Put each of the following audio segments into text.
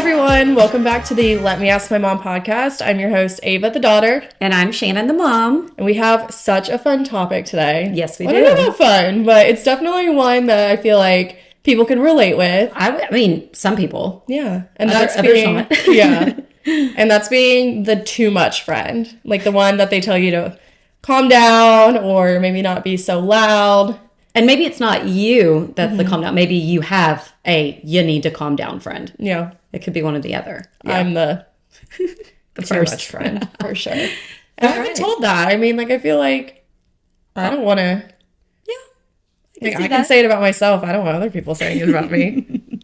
everyone, welcome back to the Let Me Ask My Mom podcast. I'm your host, Ava, the daughter. And I'm Shannon, the mom. And we have such a fun topic today. Yes, we do. I don't know about fun, but it's definitely one that I feel like people can relate with. I mean, some people. Yeah. And that's being, yeah. And that's being the too much friend. Like the one that they tell you to calm down or maybe not be so loud. And maybe it's not you that's the calm down. Maybe you have you need to calm down friend. Yeah. It could be one or the other. Yeah. I'm the too much friend, for sure. And I haven't told that. I mean, like, I feel like I don't want to. Yeah. I can say it about myself. I don't want other people saying it about me.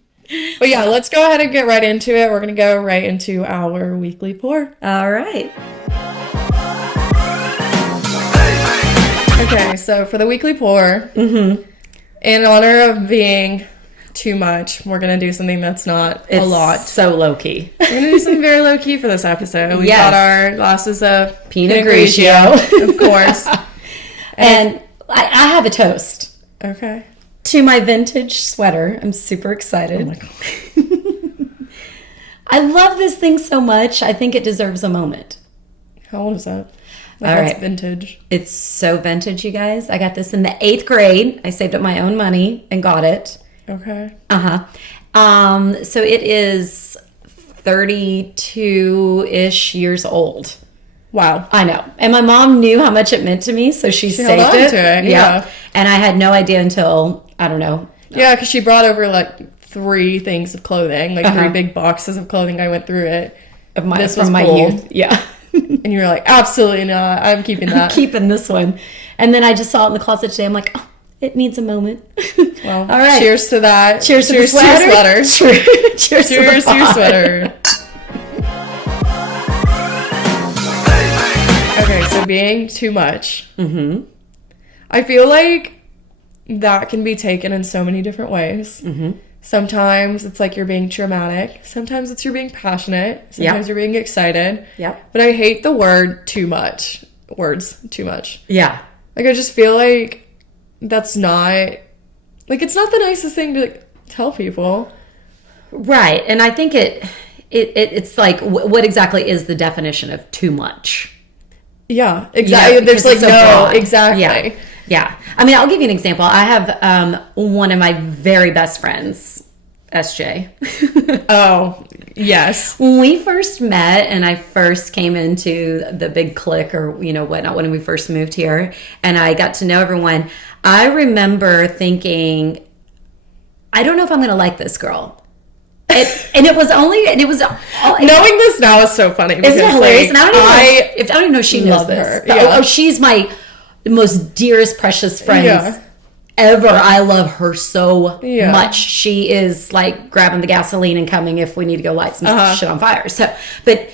But yeah, let's go ahead and get right into it. We're going to go right into our weekly pour. All right. Okay, so for the weekly pour, in honor of being too much, we're going to do something that's not a lot. So low-key. We're going to do something very low-key for this episode. We got our glasses of Pinot Grigio. Of course. And I have a toast. Okay. To my vintage sweater. I'm super excited. Oh my God. I love this thing so much. I think it deserves a moment. How old is that? All right. Vintage. It's so vintage, you guys. I got this in the 8th grade. I saved up my own money and got it. Okay. So it is 32-ish years old. Wow. I know. And my mom knew how much it meant to me, so she saved held on to it. Yeah. And I had no idea until, I don't know. Yeah, because she brought over like 3 things of clothing, like 3 big boxes of clothing. I went through it. From my youth. Yeah. And you were like, absolutely not. I'm keeping that. I'm keeping this one. And then I just saw it in the closet today. I'm like, oh, it needs a moment. Well, all right. Cheers to that. Cheers to your sweater. Cheers to your sweater. Okay, so being too much. I feel like that can be taken in so many different ways. Sometimes it's like you're being dramatic. Sometimes it's you're being passionate. Sometimes you're being excited. Yep. But I hate the word too much. Words too much. Yeah. Like, I just feel like that's not, like, it's not the nicest thing to tell people. Right. And I think it's like, what exactly is the definition of too much? Yeah, exactly. There's like no, broad. Exactly. Yeah. I mean, I'll give you an example. I have one of my very best friends, SJ. Oh, yes. When we first met and I first came into the big clique or, whatnot, when we first moved here and I got to know everyone, I remember thinking, I don't know if I'm going to like this girl. Knowing this now is so funny. Isn't it hilarious? And I don't even know if she knows this. But, yeah. She's my most dearest, precious friend ever. I love her so much. She is like grabbing the gasoline and coming if we need to go light some shit on fire. So, but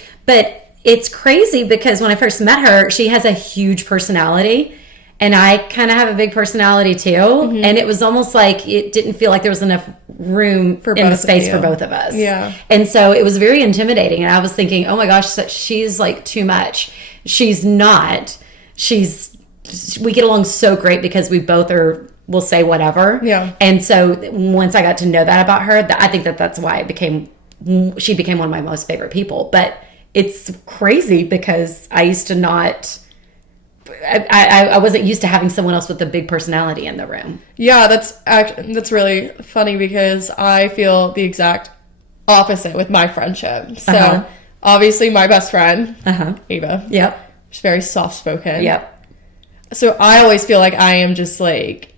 it's crazy because when I first met her, she has a huge personality. And I kind of have a big personality too. And it was almost like it didn't feel like there was enough room in the space for both of us. Yeah. And so it was very intimidating. And I was thinking, oh my gosh, she's like too much. She's not. We get along so great because we both will say whatever. Yeah. And so once I got to know that about her, I think that's why she became one of my most favorite people. But it's crazy because I used to not... I wasn't used to having someone else with a big personality in the room. Yeah, that's really funny because I feel the exact opposite with my friendship. So obviously my best friend, Ava. Yep. She's very soft-spoken. Yep. So I always feel like I am just like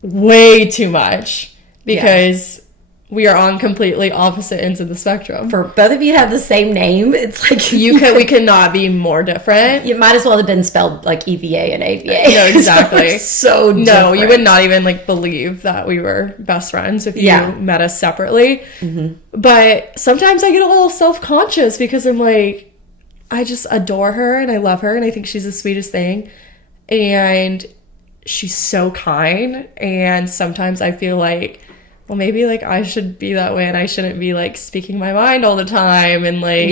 way too much because we are on completely opposite ends of the spectrum. For both of you have the same name. It's like we cannot be more different. You might as well have been spelled like EVA and AVA. No, exactly. So different. No, you would not even like believe that we were best friends if you met us separately. But sometimes I get a little self-conscious because I'm like, I just adore her and I love her and I think she's the sweetest thing. And she's so kind. And sometimes I feel like, well, maybe like I should be that way and I shouldn't be like speaking my mind all the time and like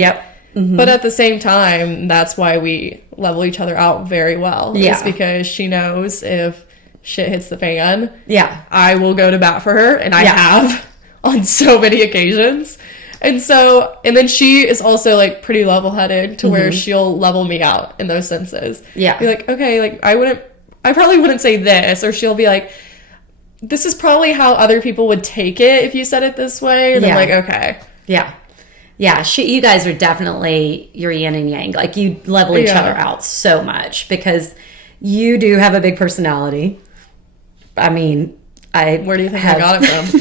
but at the same time that's why we level each other out very well. It's because she knows if shit hits the fan, I will go to bat for her, and I have on so many occasions. And then she is also like pretty level-headed to where she'll level me out in those senses. Yeah. Be like, okay, like I probably wouldn't say this, or she'll be like, this is probably how other people would take it if you said it this way. And I'm like, okay. Yeah. Yeah. You guys are definitely your yin and yang. Like you level each other out so much because you do have a big personality. I mean, where do you think I got it from?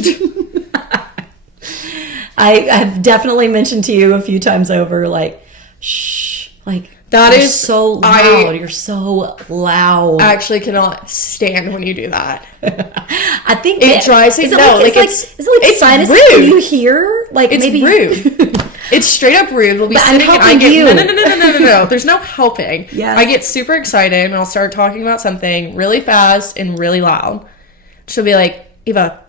I've definitely mentioned to you a few times over, like, shh, like, that is so loud. You're so loud. I actually cannot stand when you do that. I think it drives me. No, it's sinus. Rude. Can you hear? Like, it's maybe rude. It's straight up rude. We'll be but sitting and I get no. There's no helping. Yes. I get super excited and I'll start talking about something really fast and really loud. She'll be like, Eva,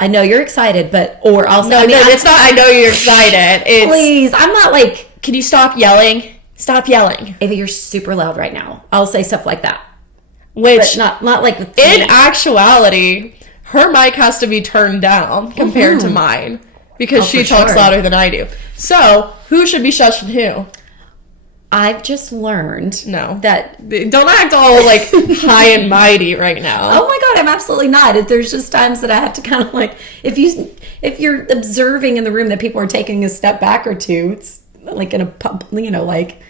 I know you're excited, but it's not. I know you're excited. It's, please, I'm not like. Can you stop yelling? Stop yelling. Ava, you're super loud right now. I'll say stuff like that. Which, but not like with in actuality, her mic has to be turned down compared to mine because she talks louder than I do. So, who should be shushing who? I've just learned that don't act all like high and mighty right now. Oh my God, I'm absolutely not. There's just times that I have to kind of like if you're observing in the room that people are taking a step back or two, it's like in a pub, like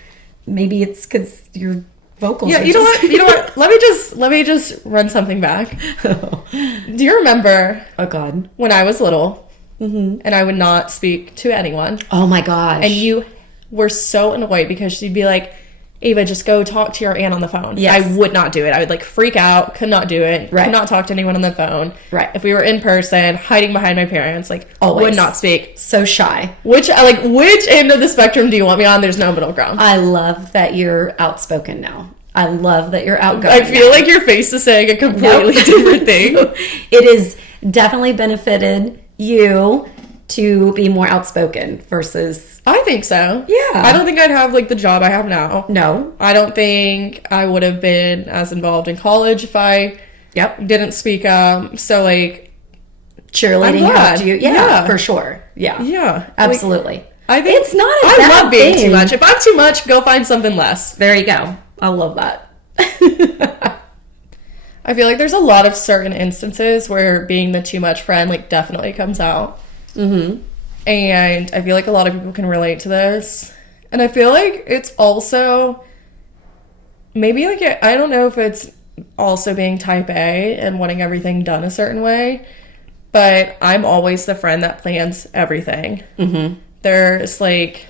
maybe it's because your vocals. Yeah, you know what? Let me just run something back. Do you remember? Oh God, when I was little, and I would not speak to anyone. Oh my gosh, and you were so annoyed because she'd be like, Ava, just go talk to your aunt on the phone. Yes. I would not do it. I would like freak out, could not do it, could not talk to anyone on the phone. Right. If we were in person, hiding behind my parents, like always. Would not speak. So shy. Which end of the spectrum do you want me on? There's no middle ground. I love that you're outspoken now. I love that you're outgoing. I feel like your face is saying a completely different thing. So it has definitely benefited you to be more outspoken versus... I think so. Yeah. I don't think I'd have like the job I have now. No. I don't think I would have been as involved in college if I didn't speak up. So like cheerleading helped you. Yeah, for sure. Yeah. Yeah. Absolutely. Like, I think it's not a I bad love being thing. too much. If I'm too much, go find something less. There you go. I love that. I feel like there's a lot of certain instances where being the too much friend like definitely comes out. Mm-hmm. And I feel like a lot of people can relate to this. And I feel like it's also maybe like I don't know if it's also being type A and wanting everything done a certain way, but I'm always the friend that plans everything. Mm-hmm. There's like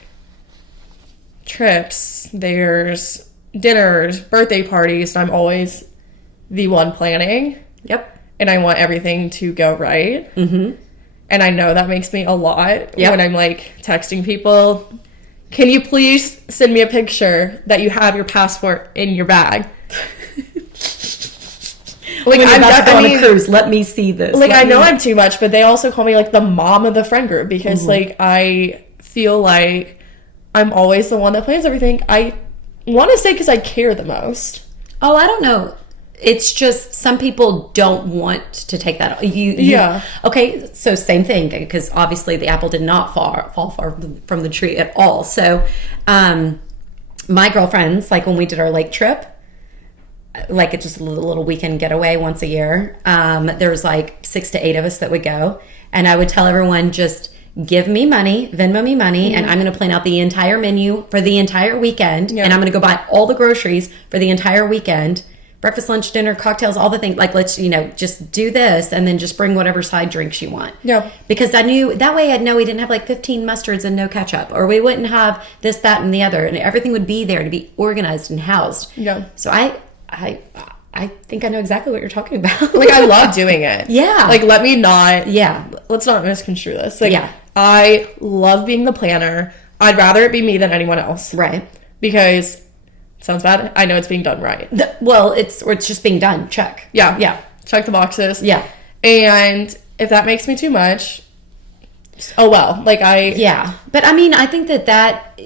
trips, there's dinners, birthday parties, and I'm always the one planning. Yep. And I want everything to go right. Mm-hmm. And I know that makes me a lot when I'm like texting people, can you please send me a picture that you have your passport in your bag? Like I'm about to go on a cruise. Let me see this. Like I know I'm too much, but they also call me like the mom of the friend group because like I feel like I'm always the one that plans everything. I want to say because I care the most. Oh, I don't know. It's just some people don't want to take that. Okay, so same thing because obviously the apple did not fall far from the tree at all. So, my girlfriends, like when we did our lake trip, like it's just a little weekend getaway once a year. There was like 6 to 8 of us that would go, and I would tell everyone just give me money, Venmo me money, and I'm going to plan out the entire menu for the entire weekend, and I'm going to go buy all the groceries for the entire weekend. Breakfast, lunch, dinner, cocktails, all the things. Like, let's, just do this and then just bring whatever side drinks you want. Yeah. Because I knew, that way I'd know we didn't have like 15 mustards and no ketchup. Or we wouldn't have this, that, and the other. And everything would be there to be organized and housed. Yeah. So I think I know exactly what you're talking about. Like, I love doing it. Yeah. Like, let me not. Yeah. Let's not misconstrue this. Like, I love being the planner. I'd rather it be me than anyone else. Right. Because... sounds bad. I know it's being done right. It's just being done. Check. Yeah. Yeah. Check the boxes. Yeah. And if that makes me too much, oh well. Like Yeah. But I mean, I think that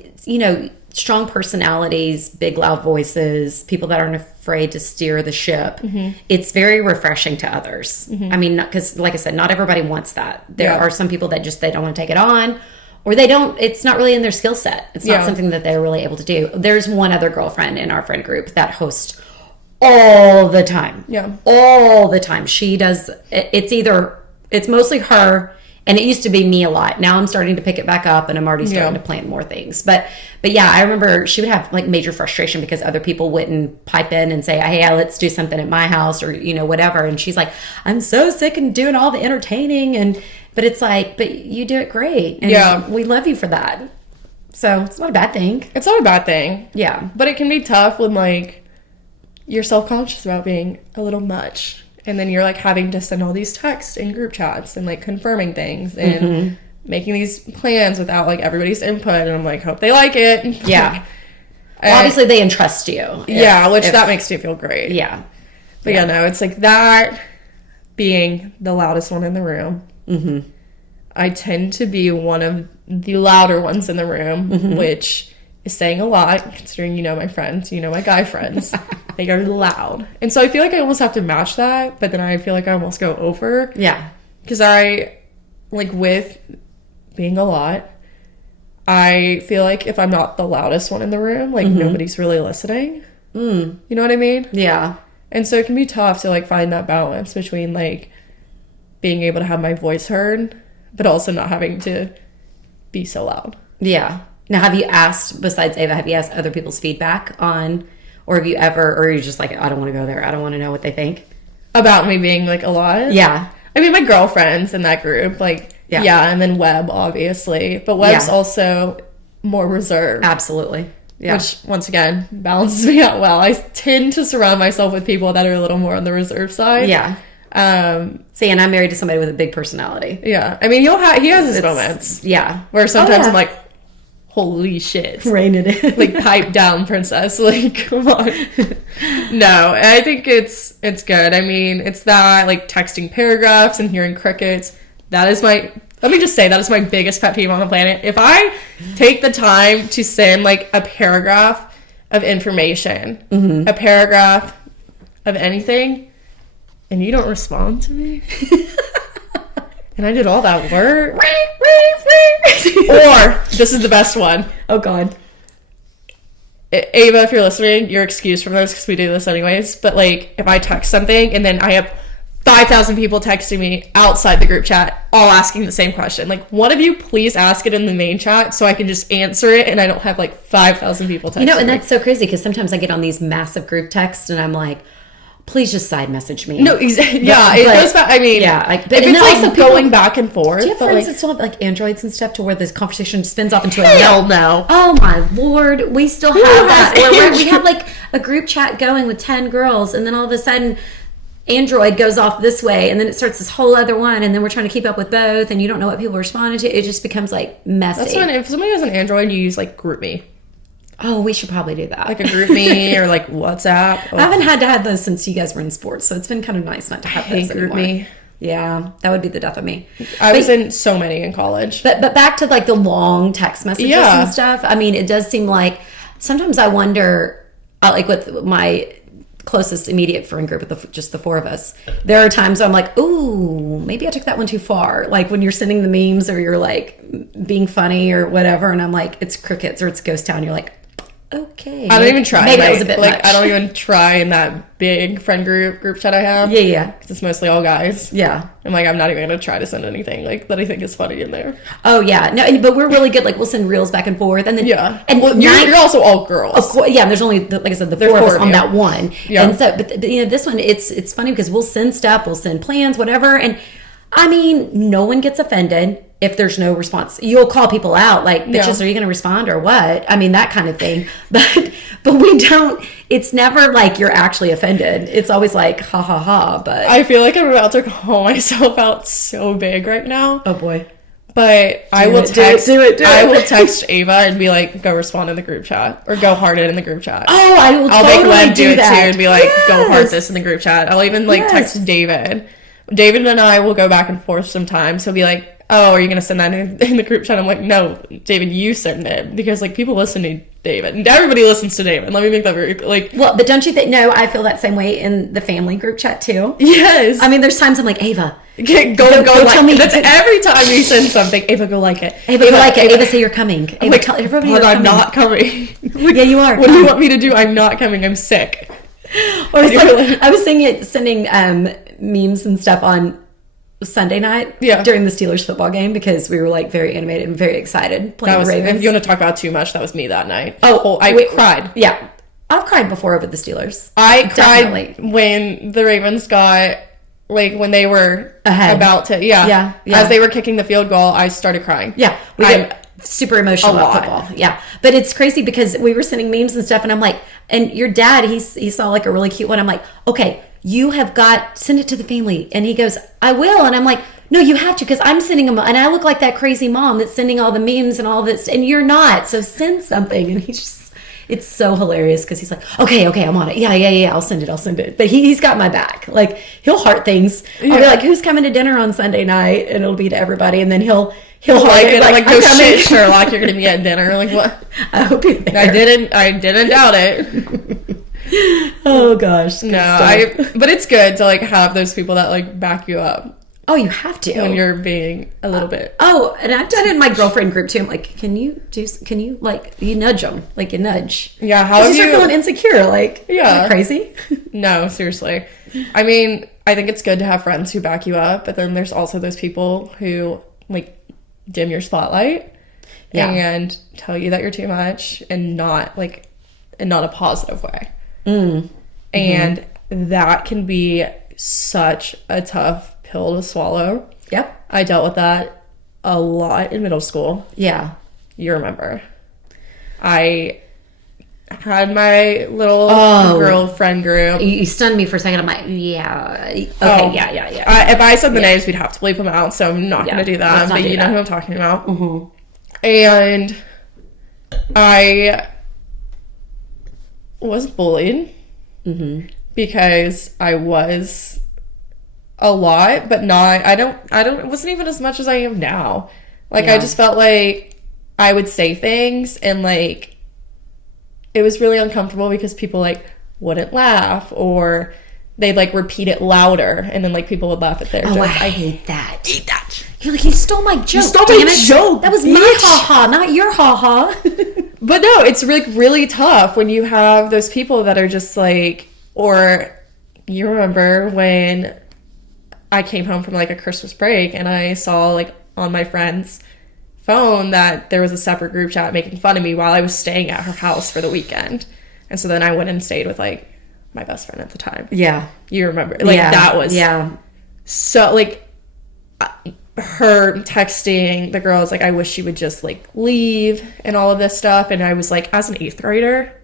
strong personalities, big loud voices, people that aren't afraid to steer the ship. It's very refreshing to others. I mean, because like I said, not everybody wants that. There are some people that just, they don't want to take it on, or they don't, it's not really in their skill set. It's not something that they're really able to do. There's one other girlfriend in our friend group that hosts all the time. All the time. She does, it's mostly her. And it used to be me a lot. Now I'm starting to pick it back up, and I'm already starting to plan more things. But yeah, I remember she would have like major frustration because other people wouldn't pipe in and say, hey, let's do something at my house, or, you know, whatever. And she's like, I'm so sick of doing all the entertaining. But it's like, but you do it great. And we love you for that. So it's not a bad thing. It's not a bad thing. Yeah. But it can be tough when like you're self-conscious about being a little much. And then you're like having to send all these texts in group chats and like confirming things and making these plans without like everybody's input. And I'm like, hope they like it. Yeah. Well, obviously they entrust you. That makes me feel great. Yeah. But no, it's like that being the loudest one in the room. I tend to be one of the louder ones in the room, which is saying a lot considering, you know, my friends, you know, my guy friends. They are loud. And so I feel like I almost have to match that, but then I feel like I almost go over. Yeah. Because I, like, with being a lot, I feel like if I'm not the loudest one in the room, like, nobody's really listening. You know what I mean? Yeah. And so it can be tough to, like, find that balance between, like, being able to have my voice heard, but also not having to be so loud. Yeah. Now, have you asked, besides Ava, have you asked other people's feedback on... Or have you ever, or are you just like, I don't want to go there. I don't want to know what they think. About me being like a lot? Yeah. I mean, my girlfriends in that group, like, and then Webb, obviously. But Webb's also more reserved. Absolutely. Yeah. Which, once again, balances me out well. I tend to surround myself with people that are a little more on the reserve side. Yeah. See, and I'm married to somebody with a big personality. Yeah. I mean, he has his moments. Yeah. Where sometimes I'm like, holy shit. Rein it in. Like, pipe down, princess. Like, come on. No, I think it's good. I mean, it's that, like, texting paragraphs and hearing crickets. That is my biggest pet peeve on the planet. If I take the time to send, like, a paragraph of information, a paragraph of anything, and you don't respond to me... And I did all that work. Or, this is the best one. Oh, God. Ava, if you're listening, you're excused from this because we do this anyways. But, like, if I text something and then I have 5,000 people texting me outside the group chat, all asking the same question. Like, one of you please ask it in the main chat so I can just answer it and I don't have, like, 5,000 people texting me. You know, and that's so crazy because sometimes I get on these massive group texts and I'm like, please just side message me. No, exactly. Yeah, it goes back. I mean, yeah, like, if it's like going back and forth. Do you have friends that still have like Androids and stuff to where this conversation spins off into a hell no? Oh my Lord, we still have that. Where we have like a group chat going with 10 girls, and then all of a sudden, Android goes off this way, and then it starts this whole other one, and then we're trying to keep up with both, and you don't know what people are responding to. It just becomes like messy. That's when if somebody has an Android, you use like GroupMe. Oh, we should probably do that. Like a GroupMe or like WhatsApp. I haven't had to have those since you guys were in sports, so it's been kind of nice not to have those anymore. GroupMe. Yeah, that would be the death of me. I was in so many in college. But back to like the long text messages and stuff. I mean, it does seem like sometimes I wonder, like with my closest immediate friend group, with just the four of us, there are times I'm like, ooh, maybe I took that one too far. Like when you're sending the memes or you're like being funny or whatever, and I'm like, it's crickets or it's ghost town. You're like, okay. I don't even try. Maybe that was a bit much. I don't even try in that big friend group chat I have. Yeah. Because it's mostly all guys. Yeah. I'm like, I'm not even going to try to send anything like that I think is funny in there. Oh, yeah. No, but we're really good. Like, we'll send reels back and forth. And then, and well, you're also all girls. Of course, yeah, there's only, like I said, the four of us on that one. Yeah. And so, but you know, this one, it's funny because we'll send stuff, we'll send plans, whatever. And I mean, no one gets offended if there's no response. You'll call people out like, bitches, are you going to respond or what? I mean, that kind of thing. But we don't, it's never like you're actually offended. It's always like, ha ha ha. But I feel like I'm about to call myself out so big right now. Oh boy. But I will text Ava and be like, go respond in the group chat or go heart it in the group chat. Oh, I'll make Webb do it too and be like, go heart this in the group chat. I'll even like text David. David and I will go back and forth sometimes. He'll be like, oh, are you going to send that in the group chat? I'm like, no, David, you send it. Because, like, people listen to David. And everybody listens to David. Let me make that very, like... Well, but don't you think... No, I feel that same way in the family group chat, too. Yes. I mean, there's times I'm like, Ava... Go like tell me. That's every time you send something. Ava, go like it. Ava, go like it. Ava, say you're coming. Ava, like, tell everybody you're coming. I'm not coming. Yeah, you are. What do you want me to do? I'm not coming. I'm sick. Or I was sending memes and stuff on Sunday night during the Steelers football game because we were like very animated and very excited playing the Ravens. If you want to talk about too much, that was me that night. I cried. Yeah. I've cried before over the Steelers. I cried when the Ravens got... Like, when they were about to... Yeah. As they were kicking the field goal, I started crying. Yeah. We get super emotional about football. Yeah. But it's crazy because we were sending memes and stuff, and I'm like... And your dad, he saw, like, a really cute one. I'm like, okay, you have got... Send it to the family. And he goes, I will. And I'm like, no, you have to, because I'm sending them... And I look like that crazy mom that's sending all the memes and all this, and you're not. So send something. And he just... It's so hilarious because he's like, okay, I'm on it. Yeah, I'll send it. But he's got my back. Like, he'll heart things. I'll be like, who's coming to dinner on Sunday night? And it'll be to everybody. And then he'll heart it. Like, no shit, Sherlock, you're going to be at dinner. Like, what? I hope you're there. I didn't doubt it. Oh, gosh. But it's good to, like, have those people that, like, back you up. Oh, you have to. When you're being a little bit. Oh, and I've done it in my girlfriend group too. I'm like, can you like, you nudge them. Like, you nudge. Yeah, how have you... start feeling insecure. Like, yeah. Crazy? No, seriously. I mean, I think it's good to have friends who back you up, but then there's also those people who, like, dim your spotlight and tell you that you're too much and not a positive way. And that can be such a tough pill to swallow. Yep. I dealt with that a lot in middle school. Yeah. You remember. I had my little girlfriend group. You stunned me for a second. I'm like, yeah. Okay, yeah. If I said the names, we'd have to bleep them out, so I'm not going to do that. But you know who I'm talking about. Mm-hmm. And I was bullied because I was a lot, but not, it wasn't even as much as I am now. Like, I just felt like I would say things and, like, it was really uncomfortable because people, like, wouldn't laugh, or they'd, like, repeat it louder, and then, like, people would laugh at their joke. I hate that. You're like, you stole my joke. You stole my joke. That was my ha-ha, not your ha-ha. But no, it's really, really tough when you have those people that are just, like, or you remember when I came home from, like, a Christmas break and I saw, like, on my friend's phone that there was a separate group chat making fun of me while I was staying at her house for the weekend. And so then I went and stayed with, like, my best friend at the time. Yeah. You remember. Like, that was... Yeah. So, like, her texting the girls, like, I wish she would just, like, leave and all of this stuff. And I was, like, as an 8th grader...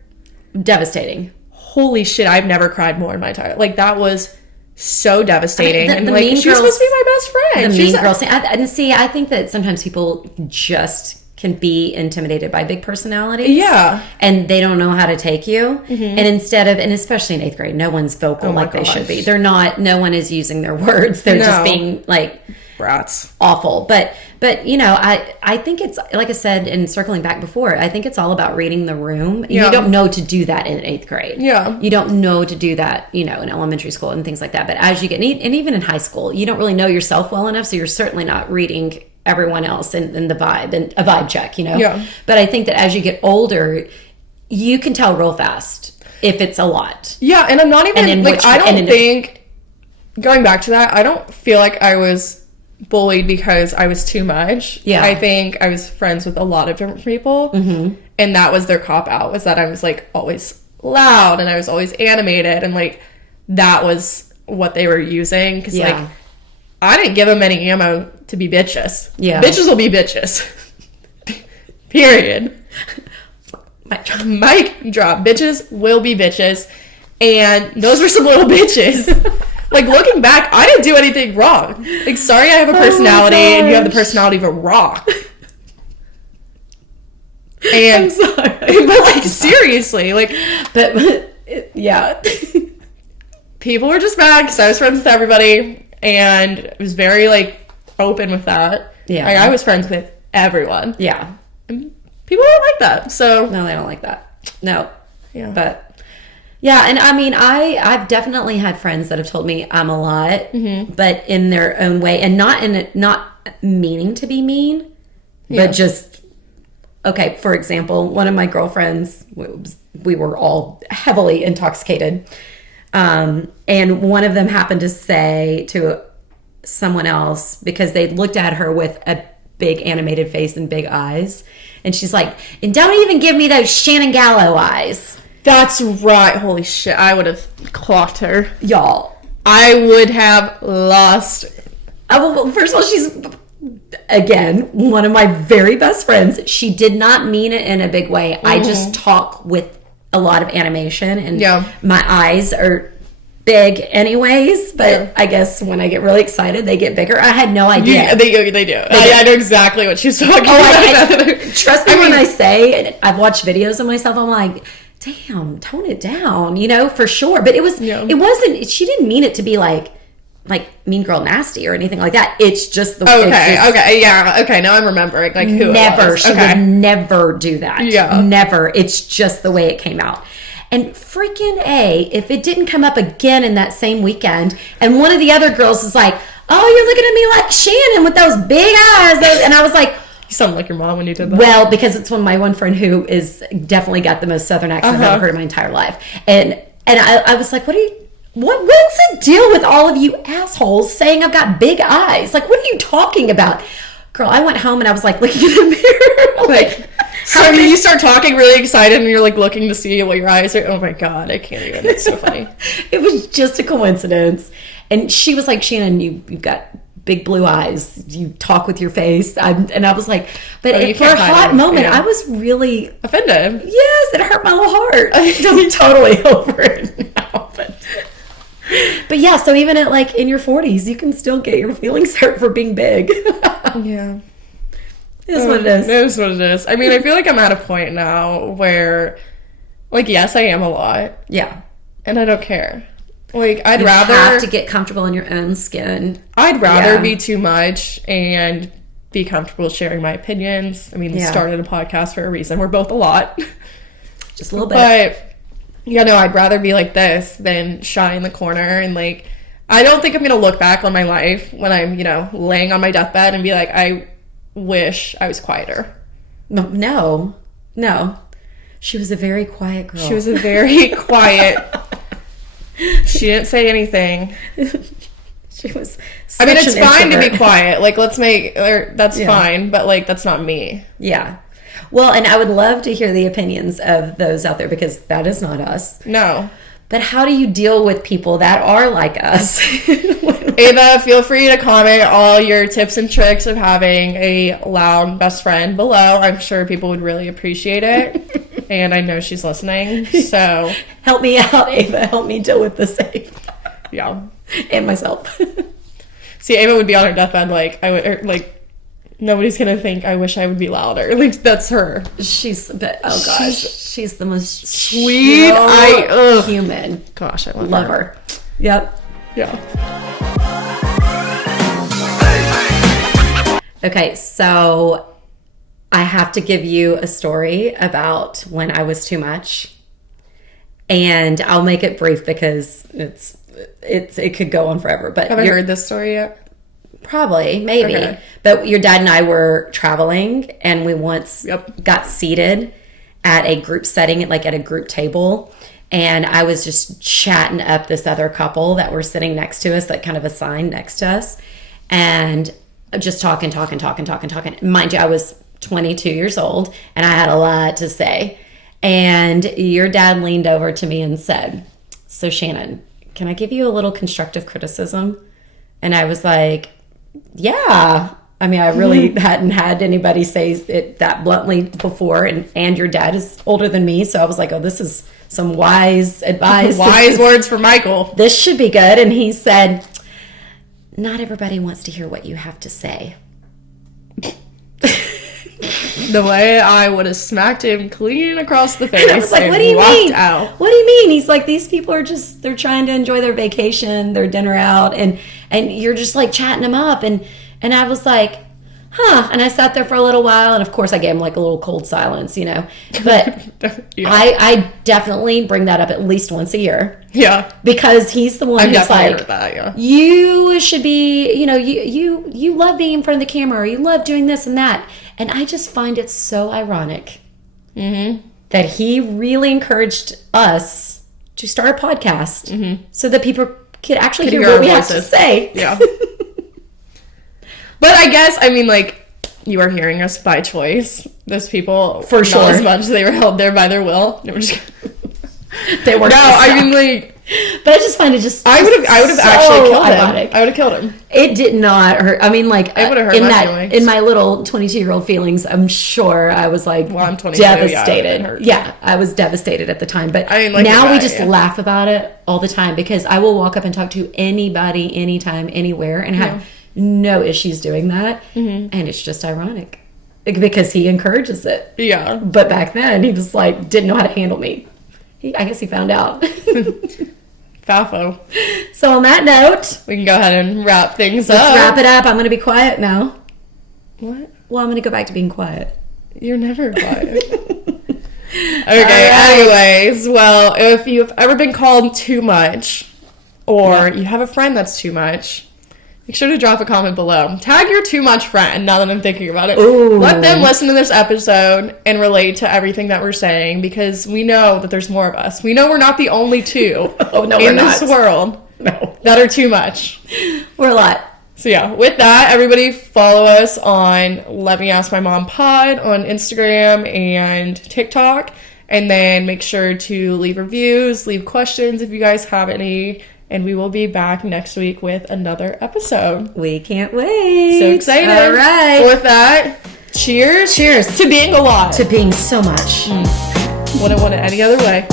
Devastating. Holy shit, I've never cried more in my entire... Like, that was... so devastating. I mean, and like, she's supposed to be my best friend. The mean girl. And see, I think that sometimes people just can be intimidated by big personalities. Yeah. And they don't know how to take you. And instead of, and especially in 8th grade, no one's vocal like they should be. They're not, no one is using their words. They're just being like brats. Awful. But you know, I think it's, like I said, and circling back before, I think it's all about reading the room. Yeah. You don't know to do that in 8th grade. Yeah. You don't know to do that, you know, in elementary school and things like that. But as you get, and even in high school, you don't really know yourself well enough. So you're certainly not reading everyone else and the vibe, and a vibe check, you know? Yeah. But I think that as you get older, you can tell real fast if it's a lot. Yeah. And I'm not even, like, I don't think, going back to that, I don't feel like I was bullied because I was too much. Yeah. I think I was friends with a lot of different people. And that was their cop out, was that I was, like, always loud and I was always animated, and, like, that was what they were using. Because, like, I didn't give them any ammo to be bitches. Yeah. Bitches will be bitches. Period. Mic drop. Bitches will be bitches. And those were some little bitches. Like, looking back, I didn't do anything wrong. Like, sorry, I have a personality and you have the personality of a rock. And, I'm sorry. But, like, seriously, like, yeah. People were just mad because I was friends with everybody, and it was very, like, open with that. Yeah. Like, I was friends with everyone. Yeah. And people don't like that. So no, they don't like that. No. Yeah. But yeah, and I mean, I've definitely had friends that have told me I'm a lot, but in their own way, and not meaning to be mean, but just okay. For example, one of my girlfriends, we were all heavily intoxicated, and one of them happened to say to someone else, because they looked at her with a big animated face and big eyes, and she's like, "And don't even give me those Shannon Gallo eyes." That's right. Holy shit. I would have clocked her. Y'all. I would have lost. Well, first of all, she's, again, one of my very best friends. She did not mean it in a big way. I just talk with a lot of animation, and my eyes are big anyways, but I guess when I get really excited, they get bigger. I had no idea. They do. I know exactly what she's talking about. Trust me when I say, I've watched videos of myself, I'm like, damn, tone it down, for sure. But it wasn't, she didn't mean it to be like mean girl nasty or anything like that. It's just the okay, now I'm remembering like who never, she would never do that. Yeah. Never. It's just the way it came out. And freaking if it didn't come up again in that same weekend, and one of the other girls is like, "Oh, you're looking at me like Shannon with those big eyes," and I was like, "You sound like your mom when you did that." Well, because it's my one friend who is definitely got the most Southern accent I've ever heard in my entire life, and I was like, what's the deal with all of you assholes saying I've got big eyes? Like, what are you talking about? Girl, I went home and I was like looking in the mirror. Like, so you start talking really excited and you're like looking to see what your eyes are. Oh my God, I can't even. It's so funny. It was just a coincidence. And she was like, "Shannon, you've got big blue eyes. You talk with your face." And I was like, but for a hot moment, I was really offended. Yes, it hurt my little heart. I'm totally over it now. But yeah, so even at like in your 40s, you can still get your feelings hurt for being big. Yeah. It is what it is. It is what it is. I mean, I feel like I'm at a point now where, like, yes, I am a lot. Yeah. And I don't care. Like, you have to get comfortable in your own skin. I'd rather be too much and be comfortable sharing my opinions. I mean, we started a podcast for a reason. We're both a lot. Just a little bit. But, I'd rather be like this than shy in the corner. And, like, I don't think I'm going to look back on my life when I'm, laying on my deathbed and be like, I wish I was quieter. No. She was a very quiet girl. She was a very quiet. She didn't say anything. She was. I mean, it's fine to be quiet. Like, that's fine, but like, that's not me. Yeah. Well, and I would love to hear the opinions of those out there, because that is not us. No. But how do you deal with people that are like us? Ava, feel free to comment all your tips and tricks of having a loud best friend below. I'm sure people would really appreciate it. And I know she's listening, so... Help me out, Ava. Help me deal with this. Yeah. And myself. See, Ava would be on her deathbed nobody's gonna think I wish I would be louder. Like, that's her. She's the most sweet human. Gosh, I love her. Yep. Yeah. Okay, so I have to give you a story about when I was too much, and I'll make it brief because it could go on forever. But have I heard this story yet? Probably, maybe. Okay. But your dad and I were traveling, and we once got seated at a group setting, like at a group table, and I was just chatting up this other couple that were sitting next to us, that kind of assigned next to us, and just talking. Mind you, I was 22 years old, and I had a lot to say. And your dad leaned over to me and said, "So Shannon, can I give you a little constructive criticism?" And I was like, yeah. I mean, I really hadn't had anybody say it that bluntly before, and your dad is older than me, so I was like, oh, this is some wise advice. Wise words for Michael. This should be good. And he said, "Not everybody wants to hear what you have to say." The way I would have smacked him clean across the face. And I was like, what do you mean? What do you mean? He's like, these people are they're trying to enjoy their vacation, their dinner out, and you're just like chatting them up. And I was like, And I sat there for a little while, and of course I gave him like a little cold silence, you know. But Yeah. I definitely bring that up at least once a year. Yeah. Because he's the one who's like, heard that, yeah. you should be, you know, you love being in front of the camera, or you love doing this and that. And I just find it so ironic that he really encouraged us to start a podcast so that people could actually hear what we have to say. Yeah. But I guess, I mean, like, you are hearing us by choice. Those people, for sure, not as much. They were held there by their will. They were just. They were. No, I mean, like. But I just find it just. I would have so actually killed ironic. him. I would have killed him. It did not hurt. I mean, like, it would have hurt my feelings. In my little 22-year-old feelings, I'm sure I was like, well, I'm 22, devastated. Yeah, I was devastated at the time. But I mean, like, now we just laugh about it all the time, because I will walk up and talk to anybody, anytime, anywhere, and have no issues doing that. And it's just ironic because he encourages it. Yeah. But back then, he was like, didn't know how to handle me. I guess he found out. Fafo. So on that note, we can go ahead and wrap things up. Let's wrap it up. I'm going to be quiet now. What? Well, I'm going to go back to being quiet. You're never quiet. Okay, anyways, well, if you've ever been called too much, or you have a friend that's too much, make sure to drop a comment below. Tag your too much friend, now that I'm thinking about it. Ooh. Let them listen to this episode and relate to everything that we're saying, because we know that there's more of us. We know we're not the only two in this world that are too much. We're a lot. So yeah, with that, everybody follow us on Let Me Ask My Mom Pod on Instagram and TikTok. And then make sure to leave reviews, leave questions if you guys have any. And we will be back next week with another episode. We can't wait. So excited. All right. With that, cheers. Cheers. To being alive. To being so much. Wouldn't want it any other way.